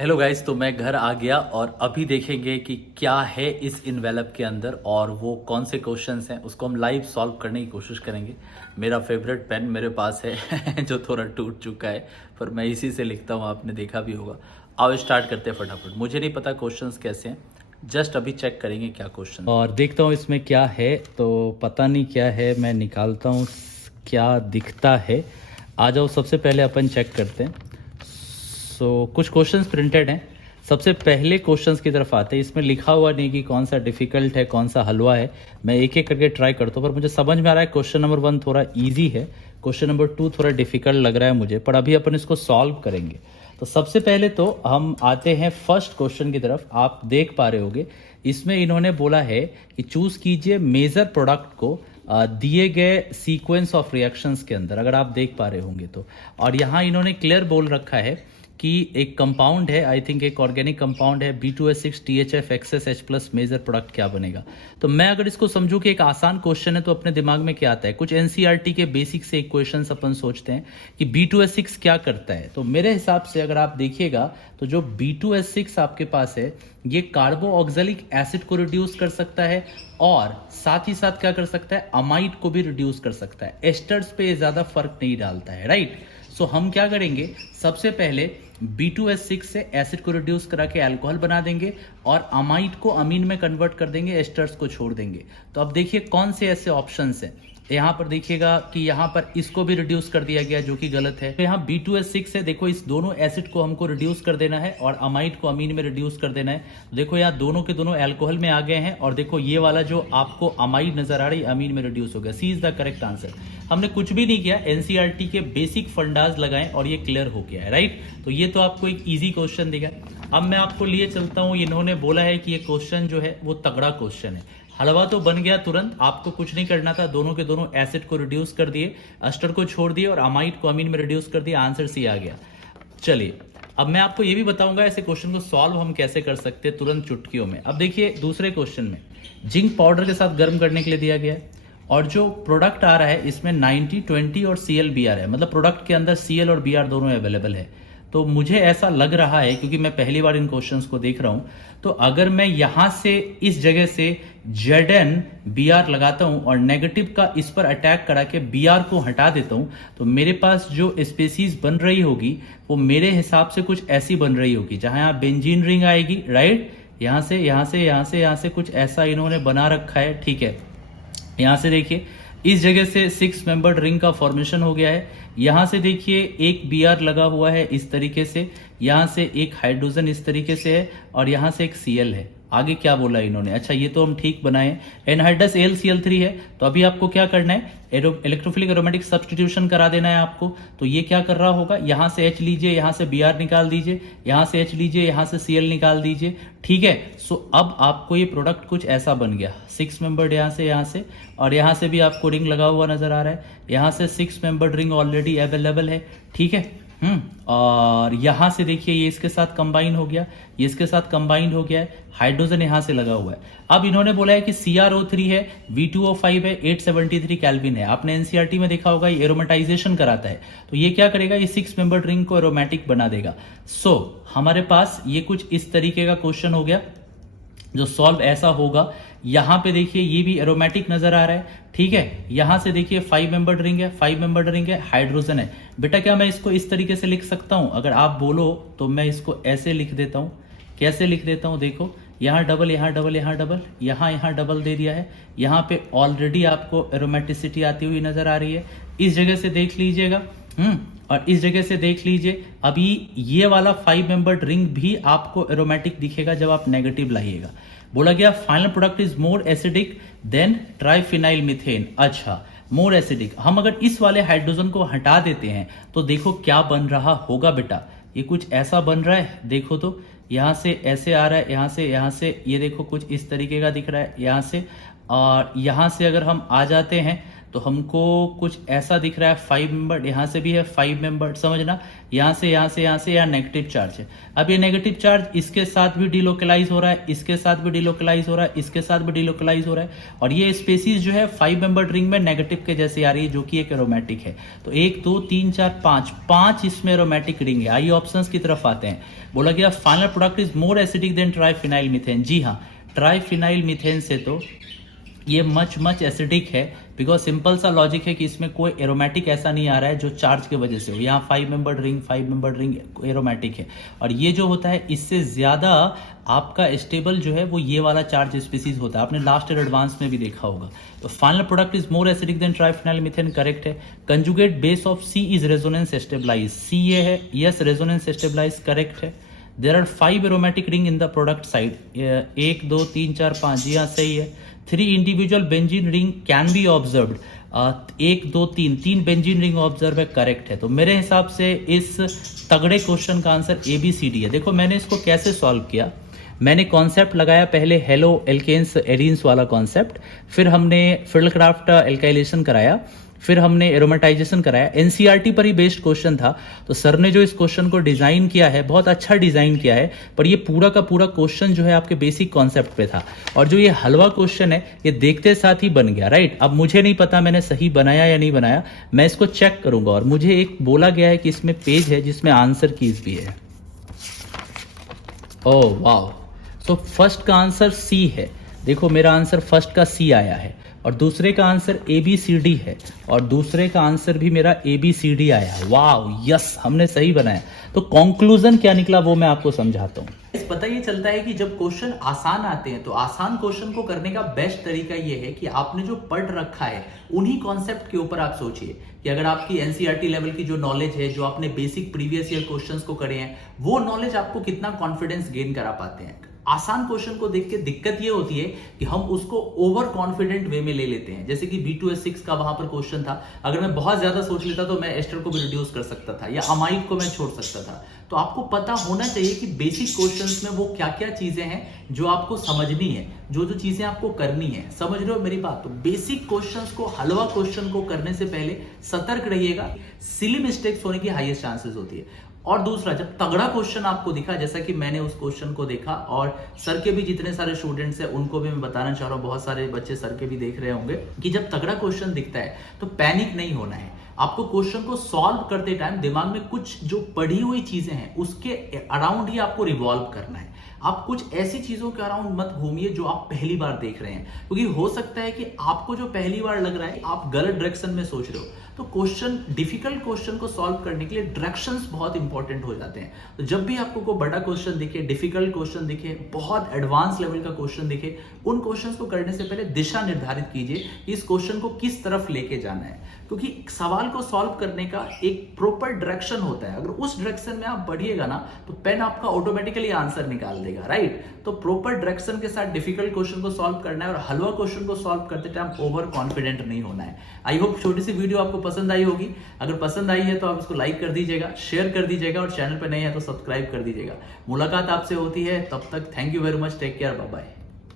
Hello guys, तो मैं घर आ गया और अभी देखेंगे कि क्या है इस इन्वेलप के अंदर और वो कौन से क्वेश्चंस हैं उसको हम लाइव सॉल्व करने की कोशिश करेंगे। मेरा फेवरेट पेन मेरे पास है जो थोड़ा टूट चुका है, पर मैं इसी से लिखता हूँ, आपने देखा भी होगा। आओ स्टार्ट करते हैं फटाफट। मुझे नहीं पता क्वेश्चंस कैसे हैं, जस्ट अभी चेक करेंगे क्या क्वेश्चन और देखता हूँ इसमें क्या है। तो पता नहीं क्या है, मैं निकालता हूँ क्या दिखता है। आ जाओ, सबसे पहले अपन चेक करते हैं। कुछ क्वेश्चंस प्रिंटेड हैं। सबसे पहले क्वेश्चंस की तरफ आते हैं। इसमें लिखा हुआ नहीं कि कौन सा डिफिकल्ट है कौन सा हलवा है, मैं एक एक करके ट्राई करता हूँ, पर मुझे समझ में आ रहा है क्वेश्चन नंबर 1 थोड़ा इजी है, क्वेश्चन नंबर 2 थोड़ा डिफिकल्ट लग रहा है मुझे, पर अभी अपन इसको सॉल्व करेंगे। तो सबसे पहले तो हम आते हैं फर्स्ट क्वेश्चन की तरफ। आप देख पा रहे होगे, इसमें इन्होंने बोला है कि चूज कीजिए मेजर प्रोडक्ट को दिए गए सीक्वेंस ऑफ रिएक्शंस के अंदर, अगर आप देख पा रहे होंगे तो। और यहाँ इन्होंने क्लियर बोल रखा है कि एक कंपाउंड है, आई थिंक एक ऑर्गेनिक कंपाउंड है, B2S6 THF XSH plus major product क्या बनेगा। तो मैं अगर इसको समझूं कि एक आसान क्वेश्चन है तो अपने दिमाग में क्या आता है, कुछ NCERT के बेसिक से इक्वेशंस अपन सोचते हैं कि B2S6 क्या करता है। तो मेरे हिसाब से अगर आप देखिएगा तो जो B2S6 आपके पास है ये कार्बो ऑक्जेलिक एसिड को रिड्यूस कर सकता है और साथ ही साथ क्या कर सकता है, अमाइड को भी रिड्यूस कर सकता है। एस्टर्स पे ज्यादा फर्क नहीं डालता है, राइट। सो हम क्या करेंगे, सबसे पहले B2S6 से एसिड को रिड्यूस करा के अल्कोहल बना देंगे और अमाइड को अमीन में कन्वर्ट कर देंगे, एस्टर्स को छोड़ देंगे। तो अब देखिए कौन से ऐसे ऑप्शंस हैं। यहाँ पर देखिएगा कि यहाँ पर इसको भी रिड्यूस कर दिया गया जो कि गलत है। तो यहाँ B2S6 है, देखो इस दोनों एसिड को हमको रिड्यूस कर देना है और अमाइड को अमीन में रिड्यूस कर देना है। तो देखो यहाँ दोनों के दोनों अल्कोहल में आ गए हैं और देखो ये वाला जो आपको अमाइड नजर आ रही है अमीन में रिड्यूस हो गया। सी इज द करेक्ट आंसर। हमने कुछ भी नहीं किया, एनसीईआरटी के बेसिक फंडाज लगाए और ये क्लियर हो गया है, राइट। तो ये तो आपको एक इजी क्वेश्चन दिखा। अब मैं आपको लिए चलता हूं, इन्होंने बोला है कि ये क्वेश्चन जो है वो तगड़ा क्वेश्चन है। हलवा तो बन गया तुरंत, आपको कुछ नहीं करना था, दोनों के दोनों एसिड को रिड्यूस कर दिए, एस्टर को छोड़ दिए और अमाइड को अमीन में रिड्यूस कर दिया, आंसर सी आ गया। चलिए अब मैं आपको ये भी बताऊंगा ऐसे क्वेश्चन को सॉल्व हम कैसे कर सकते हैं तुरंत चुटकियों में। अब देखिए दूसरे क्वेश्चन में जिंक पाउडर के साथ गर्म करने के लिए दिया गया है और जो प्रोडक्ट आ रहा है इसमें 90, 20 और ClBr है, मतलब प्रोडक्ट के अंदर Cl और Br दोनों अवेलेबल है। तो मुझे ऐसा लग रहा है, क्योंकि मैं पहली बार इन क्वेश्चंस को देख रहा हूं, तो अगर मैं यहां से इस जगह से ZnBr लगाता हूं और नेगेटिव का इस पर अटैक करा के Br को हटा देता हूं, तो मेरे पास जो स्पेसीज बन रही होगी वो मेरे हिसाब से कुछ ऐसी बन रही होगी, जहां यहां बेंजीन रिंग आएगी, राइट। यहां से यहां से यहां से यहां से कुछ ऐसा इन्होंने बना रखा है, ठीक है। यहां से देखिए इस जगह से 6 मेंबर्ड रिंग का फॉर्मेशन हो गया है। यहां से देखिए एक Br लगा हुआ है इस तरीके से, यहां से एक हाइड्रोजन इस तरीके से है और यहां से एक Cl है। आगे क्या बोला इन्होंने, अच्छा ये तो हम ठीक बनाए, एनहाइड्रस AlCl3 है। तो अभी आपको क्या करना है, इलेक्ट्रोफिलिक एरोमेटिक सब्स्टिट्यूशन करा देना है आपको। तो ये क्या कर रहा होगा, यहां से H लीजिए, यहां से Br निकाल दीजिए, यहां से H लीजिए, यहां से Cl निकाल दीजिए, ठीक है। सो अब आपको ये प्रोडक्ट कुछ ऐसा बन गया, 6 मेंबर्ड यहां से और यहां से भी आपको रिंग लगा हुआ नजर आ रहा है। यहां से 6 मेंबर्ड रिंग ऑलरेडी अवेलेबल है, ठीक है। और यहां से देखिए ये इसके साथ कंबाइन हो गया, ये इसके साथ कंबाइन हो गया है, हाइड्रोजन यहां से लगा हुआ है। अब इन्होंने बोला है कि CrO3 है, V2O5 है, 873 केल्विन है। आपने एनसीईआरटी में देखा होगा ये एरोमेटाइजेशन कराता है। तो ये क्या करेगा, ये 6 मेंबर्ड रिंग को एरोमेटिक बना देगा। सो हमारे पास ये कुछ इस तरीके का क्वेश्चन हो गया जो सॉल्व ऐसा होगा। यहां पे देखिए ये भी एरोमेटिक नजर आ रहा है, ठीक है। यहां से देखिए 5 मेंबर्ड रिंग है, 5 मेंबर्ड रिंग है, हाइड्रोजन है। बेटा क्या मैं इसको इस तरीके से लिख सकता हूं, अगर आप बोलो तो मैं इसको ऐसे लिख देता हूं। कैसे लिख देता हूं, देखो यहां डबल, यहां डबल, यहां डबल, यहां डबल दे दिया है। यहां पे ऑलरेडी आपको एरोमेटिसिटी आती हुई नजर आ रही है। इस जगह से देख लीजिएगा, और इस जगह से देख लीजिए, अभी ये वाला 5 मेंबर्ड रिंग भी आपको एरोमेटिक दिखेगा जब आप नेगेटिव लाइएगा। बोला गया final product is more acidic than triphenyl methane. अच्छा मोर एसिडिक, हम अगर इस वाले हाइड्रोजन को हटा देते हैं तो देखो क्या बन रहा होगा बेटा, ये कुछ ऐसा बन रहा है। देखो तो यहां से ऐसे आ रहा है, यहां से ये देखो कुछ इस तरीके का दिख रहा है यहां से। और यहां से अगर हम आ जाते हैं तो हमको कुछ ऐसा दिख रहा है 5 मेंबर, यहाँ से भी है 5 मेंबर, समझना, यहाँ से यहाँ से यहाँ से यहाँ नेगेटिव चार्ज है। अब ये नेगेटिव चार्ज इसके साथ भी डिलोकलाइज हो रहा है, इसके साथ भी डिलोकलाइज हो रहा है, इसके साथ भी डिलोकलाइज हो रहा है, और ये स्पेसीज जो है 5 मेंबर रिंग में नेगेटिव के जैसे आ रही है, जो कि एक एरोमेटिक है। तो 1 2 3 4 5 इसमें एरोमेटिक रिंग है। आइए ऑप्शंस की तरफ आते हैं। बोला गया final product is more acidic than triphenyl methane. जी हाँ, ट्राइफिनाइल मीथेन से तो ये मच एसिडिक है, बिकॉज सिंपल सा लॉजिक है कि इसमें कोई एरोमेटिक ऐसा नहीं आ रहा है जो चार्ज की वजह से हो। यहाँ 5 मेंबर रिंग एरोमेटिक है, और ये जो होता है इससे ज्यादा आपका स्टेबल जो है वो ये वाला चार्ज स्पीसीज होता है। आपने लास्ट ईयर एडवांस में भी देखा होगा। तो final product is more acidic than triphenyl methane, correct है। Conjugate base of C is resonance stabilise, see ये है, यस रेजोनेंस स्टेबलाइज, करेक्ट है। There are 5 aromatic ring in the product side, 1 2 3 4 5, जी हाँ सही है। 3 individual benzene ring can be observed, 1 2 3 benzene ring observe है, correct है। तो मेरे हिसाब से इस तगड़े क्वेश्चन का आंसर ABCD है। देखो मैंने इसको कैसे सॉल्व किया। मैंने कॉन्सेप्ट लगाया पहले हेलो एल्केन्स एडीन्स वाला कॉन्सेप्ट, फिर हमने फिल्डक्राफ्ट एल्काइलेशन कराया, फिर हमने एरोमेटाइजेशन कराया। एनसीईआरटी पर ही बेस्ड क्वेश्चन था, तो सर ने जो इस क्वेश्चन को डिजाइन किया है बहुत अच्छा डिजाइन किया है, पर ये पूरा का पूरा क्वेश्चन जो है आपके बेसिक कॉन्सेप्ट पे था, और जो ये हलवा क्वेश्चन है ये देखते साथ ही बन गया, राइट। अब मुझे नहीं पता मैंने सही बनाया या नहीं बनाया, मैं इसको चेक करूंगा। और मुझे एक बोला गया है कि इसमें पेज है जिसमें आंसर कीज भी है। ओह वाह, सो फर्स्ट का आंसर सी है। देखो मेरा आंसर फर्स्ट का सी आया है, और दूसरे का आंसर ABCD है, और दूसरे का आंसर भी मेरा ABCD आया। वाह यस, हमने सही बनाया। तो कंक्लूजन क्या निकला वो मैं आपको समझाता हूँ। पता ये चलता है कि जब क्वेश्चन आसान आते हैं तो आसान क्वेश्चन को करने का बेस्ट तरीका ये है कि आपने जो पढ़ रखा है उन्हीं कॉन्सेप्ट के ऊपर आप सोचिए कि अगर आपकी एनसीईआरटी लेवल की जो नॉलेज है, जो आपने बेसिक प्रीवियस ईयर क्वेश्चंस को करे हैं, वो नॉलेज आपको कितना कॉन्फिडेंस गेन करा पाते हैं। आसान क्वेश्चन को देख के दिक्कत ये होती है कि हम उसको ओवर कॉन्फिडेंट वे में ले लेते हैं। जैसे कि B2S6 का वहां पर क्वेश्चन था, अगर मैं बहुत ज्यादा सोच लेता तो मैं एस्टर को भी रिड्यूस कर सकता था, या अमाइड को मैं छोड़ सकता था। तो आपको पता होना चाहिए कि बेसिक क्वेश्चंस में वो क्या क्या चीजें हैं जो आपको समझनी है, जो जो चीजें आपको करनी है। समझ रहे हो मेरी बात? तो बेसिक क्वेश्चंस को, हलवा क्वेश्चन को करने से पहले सतर्क रहिएगा, सिली मिस्टेक्स होने की हाईएस्ट चांसेस होती है। और दूसरा, जब तगड़ा क्वेश्चन आपको दिखा, जैसा कि मैंने उस क्वेश्चन को देखा, और सर के भी जितने सारे स्टूडेंट्स हैं उनको भी मैं बताना चाह रहा हूँ, बहुत सारे बच्चे सर के भी देख रहे होंगे, कि जब तगड़ा क्वेश्चन दिखता है तो पैनिक नहीं होना है। आपको क्वेश्चन को सॉल्व करते टाइम दिमाग में कुछ जो पढ़ी हुई चीजें हैं उसके अराउंड ही आपको रिवॉल्व करना है। आप कुछ ऐसी चीजों के अराउंड मत घूमिए जो आप पहली बार देख रहे हैं, क्योंकि हो सकता है कि आपको जो पहली बार लग रहा है आप गलत डायरेक्शन में सोच रहे हो। तो क्वेश्चन, डिफिकल्ट क्वेश्चन को सॉल्व करने के लिए डायरेक्शंस बहुत इंपॉर्टेंट हो जाते हैं। तो जब भी आपको कोई बड़ा क्वेश्चन दिखे, डिफिकल्ट क्वेश्चन दिखे, बहुत एडवांस लेवल का क्वेश्चन दिखे, उन क्वेश्चंस को करने से पहले दिशा निर्धारित कीजिए कि इस क्वेश्चन को किस तरफ लेके जाना है, क्योंकि सवाल को सॉल्व करने का एक प्रॉपर डायरेक्शन होता है। अगर उस डायरेक्शन में आप बढ़िएगा ना तो पेन आपका ऑटोमेटिकली आंसर निकाल देगा, राइट। तो प्रॉपर डायरेक्शन के साथ डिफिकल्ट क्वेश्चन को सॉल्व करना है, और हलवा क्वेश्चन को सॉल्व करते टाइम ओवर कॉन्फिडेंट नहीं होना है। आई होप छोटी सी वीडियो आपको पसंद आई होगी। अगर पसंद आई है तो आप इसको लाइक कर दीजिएगा, शेयर कर दीजिएगा, और चैनल पर नए हैं तो सब्सक्राइब कर दीजिएगा। मुलाकात आपसे होती है, तब तक thank you very much, take care, bye bye.